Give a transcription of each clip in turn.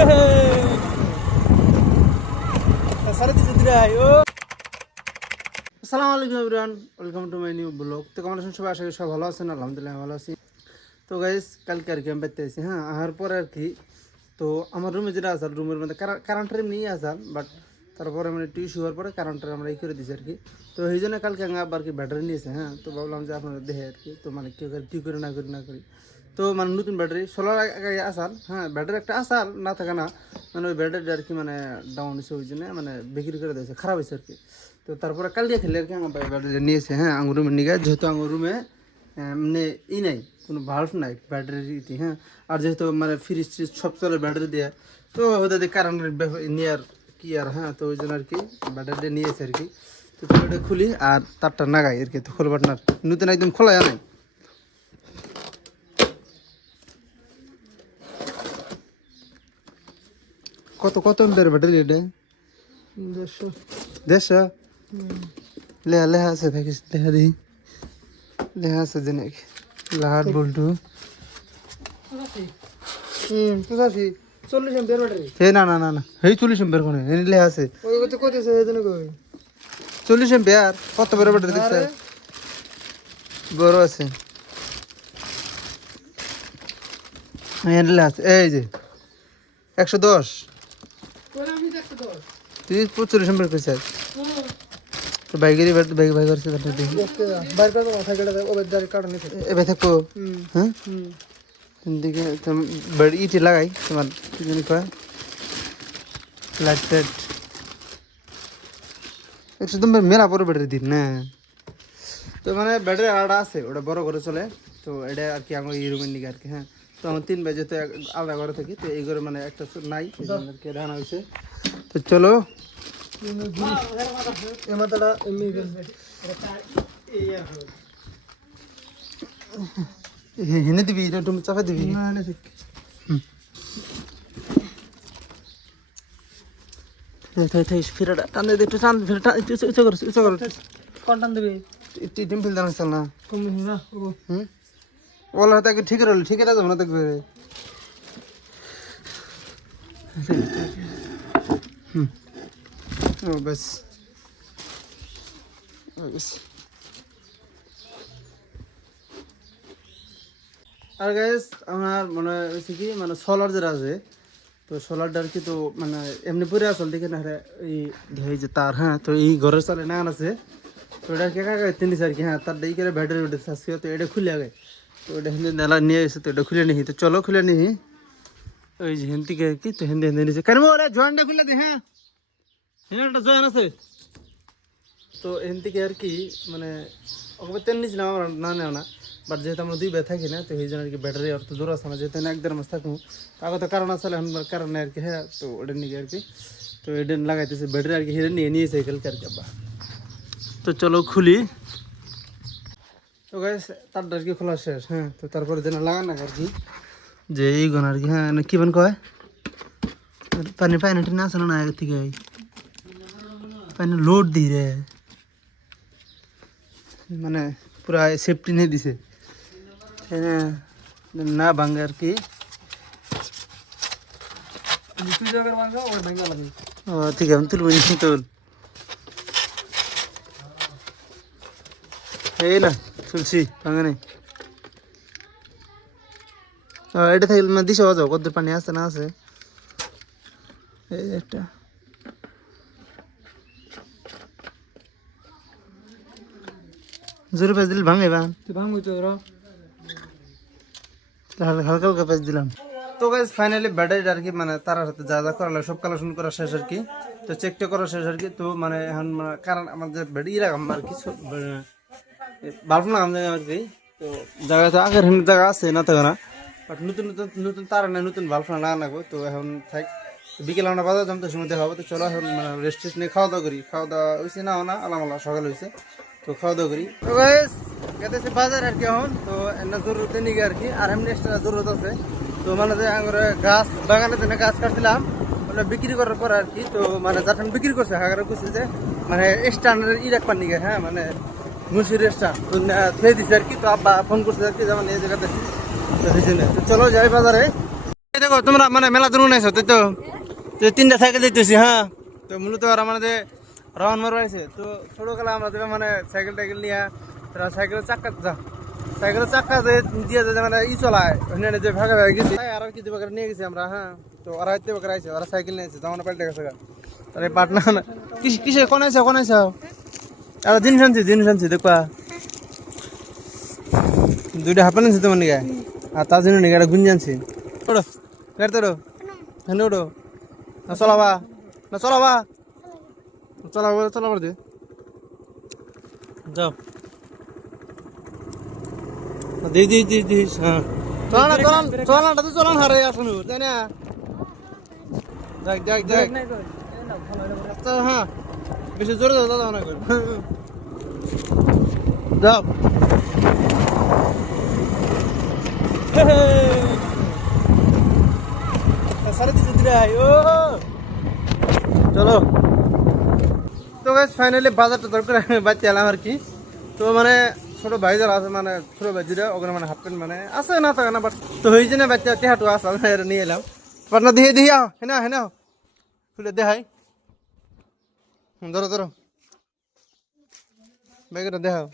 আসসালামু আলাইকুম everyone, welcome to my new blog. তো কেমন আছেন সবাই? আশা করি সবাই ভালো আছেন। আলহামদুলিল্লাহ ভালো আছি। তো গাইস, কালকে আর কি আমি বেড়তে আসি। হ্যাঁ, আসার পরে আর কি তো আমার রুমে যেটা আসাল, রুমের মধ্যে কারেন্টের এমনি আসাল, বাট তারপরে মানে টিউশ হওয়ার পরে কারেন্টের আমরা ই করে দিছি আর কি। তো এই জন্য কালকে আবার কি ব্যাটারি নিয়েছে। হ্যাঁ, তো ভাবলাম যে আপনারা দেখে আর কি, তো মানে কী করে না করি। তো মানে নতুন ব্যাটারি সোলার আগে আসাল। হ্যাঁ, ব্যাটারি একটা আসাল না থাকে না, মানে ওই ব্যাটারিটা আর কি মানে ডাউন হয়েছে, ওই জন্য মানে বিক্রি করে দিয়েছে, খারাপ হয়েছে আর কি। তো তারপরে কালিয়া খেলে আর কি আমার ব্যাটারিটা নিয়েছে। হ্যাঁ, আমার রুমে নিয়ে গেছে, যেহেতু আমার রুমে মানে নাই, কোনো ভাল্ব নাই ব্যাটারি। হ্যাঁ, আর যেহেতু মানে ফ্রিজ ট্রিজ সব চলে ব্যাটারি দিয়ে, তো ওদের কারেন্টের নিয়ে আর কি আর। হ্যাঁ, তো ওই জন্য আর কি ব্যাটারিটা নিয়েছে আর কি। তো ওটা খুলি আর তারটা নাগাই আর কি। তো খুলবার না, নতুন একদম খোলা নাই। কত এম্পিয়ার ব্যাটারি এটা? 150 লেহা আছে, থাকিস লেহা দিই, লেহা আছে যে নাকি লাহাট বল্টু। 40 এম্পিয়ার ব্যাটারি। হে না, এই 40 এম্পিয়ার কোনে এনে লেহা আছে। ওই কত কইতেছে এই জন্য কই 40 এম্পিয়ার কত বড় ব্যাটারি দেখছ? বড় আছে এনে লেহা আছে, এই যে 110। কোনা আমি দেখতে তো তুই 45 এম্পিয়ার কইছিস তো বাইকেরই বাইক করছে ব্যাটারি দেখি দেখতে বাইর করো মাথা কেটে দাও ওবে দাঁড়ি কাটনি তো এবে থাকো। হ্যাঁ, দিকে বড় ইটি লাগাই তোমার কি জানি কয় লাইট টাইট একদম মেলা বড় ব্যাটারি দিন না। তো মানে ব্যাটারি আলাদা আছে, ওটা বড় করে চলে। তো এটা আর কি আমার এই রুমের নিকে আর কি। হ্যাঁ, তো আমার 3 বাজে তো আলাদা ঘরে থাকি, তো এই ঘরে মানে একটা নাই আর কি রান্না হয়েছে। তো চলো এই মাথাটা এমনি গেছে হেনে দিবি, এটা তুমি চাপা দিবি না না ঠিক ফিরাটা টান দে, একটু টান, ফিরা টান, উঁচু করো কন্টান দিবি টিম্পল দাঁড়ান চাল না। তুমি না ও ওলা তাকে ঠিক রইল, ঠিক আছে না দেখবে। ও বেশ আর গাইস, আমার মনে হয়েছে কি মানে সোলার যেটা আছে, তো সোলারটা আর কি তো মানে এমনি পরে আসল দেখে না এই যে তার। হ্যাঁ, তো এই ঘরের চালে না আছে, তো এটা কে কাকা তিনিস আর কি। হ্যাঁ, তার এই করে ব্যাটারি উঠে আসছে, তো এটা খুলে আগে, তো এটা হিন্দি নালা নিয়ে এসে, তো এটা খুলে নিহি। তো চলো খুলে নিহি, ওই যে হিন্দি কে কি, তো হিন্দি নিচে কেন ওরা জয়েন্টটা খুলে দে। হ্যাঁ, একটা জয়েন আছে, তো হিন্দিকে আর কি মানে ওকে তেল নিয়েছিলাম আমার না নেওয়া না, বাট যেহেতু আমরা 2 বে থাকি না, তো এই জন্য আর কি ব্যাটারি অত জোর আছে না, যেহেতু 1-1.5 মাস থাকবো, তাকে তো কারণ আসলে আমার কারণ নেই আর কি। হ্যাঁ, তো ওটা নিয়ে আর কি, তো এটা লাগাইতেছে ব্যাটারি আর কি, হিরে নিয়েছে কালকে আর কি আব্বা। তো চলো খুলি। তো গাইস, তারটা আর কি খোলা শেষ। হ্যাঁ, তো তারপরে যেন লাগান না আর কি, যে এই গুণ আর কি। হ্যাঁ, কি বান কয় পানি পানি না আসলে না আগে থেকে পানি লোড দিই রে, মানে পুরা সেফটি নিয়ে দিছে না ভাঙে আর কি। তুই জায়গার ভাঙা ওই ভাঙা লাগবে ও ঠিক আছে, তুলব তুল, এই না তুলছি ভাঙে নেই। এটা থাকলে না দিশে যাও কত পানি আছে না আছে। এই একটা জোরে পাঁচ দিলে ভাঙে বা তুই ভাঙবি তো রা হালকা হালকা পাঁচ দিলাম। তো গাইস, ফাইনালি ব্যাটারিটা আর কি মানে তার সাথে যা যা করা লাগে সব কালেকশন করা শেষ আর কি, তো চেকটা করা শেষ আর কি। তো মানে এখন মানে কারণ আমার যে ব্যাটারি লাগাম আর কি বাল্ব লাগাম জায়গা আর কি, তো জায়গা তো আগের হিন্দি জায়গা আছে না থাকে না, বাট নতুন তার না নতুন বাল্ব লাগানো লাগবে। তো এখন থাক, বিকেল আমরা বাজার যাম, তো সময় দেখা হবে। তো চলো এখন মানে রেস্ট নিয়ে খাওয়া দাওয়া করি। খাওয়া দাওয়া হয়েছে না আলামালা সকাল হয়েছে, তো খাওয়া দাওয়া করি। তো গাইস, গেতেছে বাজার আর কি এখন, তো এমনি জরুরত নেই আর কি, আর এমনি এক্সট্রা জরুরত আছে। তো মানে যে আঙুরে গাছ বাগানে যেন গাছ কাটছিলাম ওটা বিক্রি করার পর আর কি, তো মানে যারা বিক্রি করছে হাগারে করছে যে মানে স্ট্যান্ডার্ড রাখবার নিগে। হ্যাঁ, মানে মুন্সির স্ট্যান্ড খেয়ে দিচ্ছে আর কি। তো আব্বা ফোন করছে আর কি, যেমন এই জায়গাতে, তো চলো যাই বাজারে। দেখো তোমরা মানে মেলা দূর নাইছো তাই তো তিনটা সাইকেল দিতেছি হ্যাঁ তো মূলত ওরা মানে রাউন্ড মারবা আছে তো ছোটবেলা আমরা মানে সাইকেল টাইকেল নিয়ে তারা সাইকেলের চাক্কা যা সাইকেলের চাক্কা দিয়ে যে মানে চলায় যে ভাগে ভাগে গেছি আর কিছু বাগারে নিয়ে গেছি আমরা হ্যাঁ তো ওরা হাইতে বাগারে আইছে ওরা সাইকেল নিয়েছে জামানো পাল্টে গেছে আরে পাটনা কিসে কোন আইছে আর জিনিস আনছি দেখবা দুইটা হাফ আনছি তোমার নিয়ে আর তার জন্য নিয়ে একটা গুঞ্জি আনছি ওড়ো গাড়ি তোড়ো হ্যাঁ ওড়ো না চলাবা চলাবার দে যাও দিস হ্যাঁ চলান তো চলান হারে আসুন তাই না যাক আচ্ছা হ্যাঁ বেশি জোরে দাও না কর যাও সাড়ে তিনশো দিলাই ও চলো তো গাইস ফাইনালি বাজারটা দরকার বাচ্চা এলাম আর কি তো মানে ছোট ভাই যারা আছে মানে ছোট ভাইজিরা ওখানে মানে হাফ প্যান্ট মানে আছে না থাকে না বাট তো হয়েছে না বাচ্চা টেহাটু আসা নিয়ে এলাম বাট না দিয়ে আও হ্যাঁ খুলে দেখাই ধরো ব্যাগটা দেখাও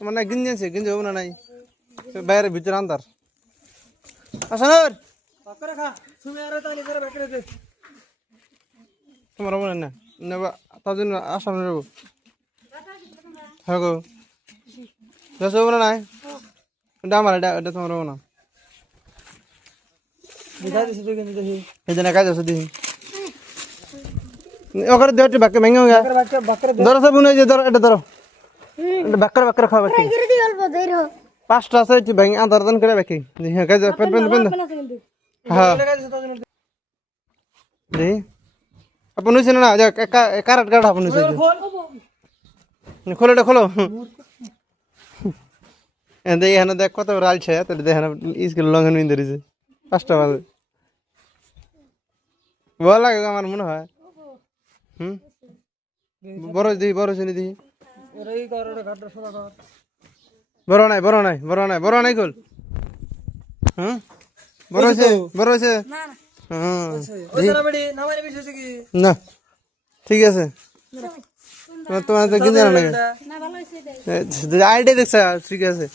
মানে গিঞ্জি হবো না নাই বাইরে ভিতরে আন্দার আসানোর তোমার মনে না নেবা তার জন্য আসাম নেবো হ্যাঁ গো দশ হবো না নাই এটা আমার এটা তোমার হবো না এই জন্য কাজ আছে দেখি ওখানে দেওয়াটি বাক্য ভেঙে ধরো সব ধরো এটা ধরো এটা বাক্কর খাওয়া বাকি 5টা আছে ভেঙে আধার দান করে বাকি হ্যাঁ কাজ হ্যাঁ দেখি আপন হয়েছে না কারাট আপন হয়েছে খোলো এটা খোলো এখানে দেখ কত রালছে তাহলে দেখেন স্কুল লঙ্ঘন বিন ধরেছে 5টা বাজে ভালো লাগে আমার মনে হয় বড় হয়েছে নি দেখি বড় নাই কল হ্যাঁ বড় হয়েছে না ঠিক আছে তোমার তো কিনে আইডিয়া দেখছ ঠিক আছে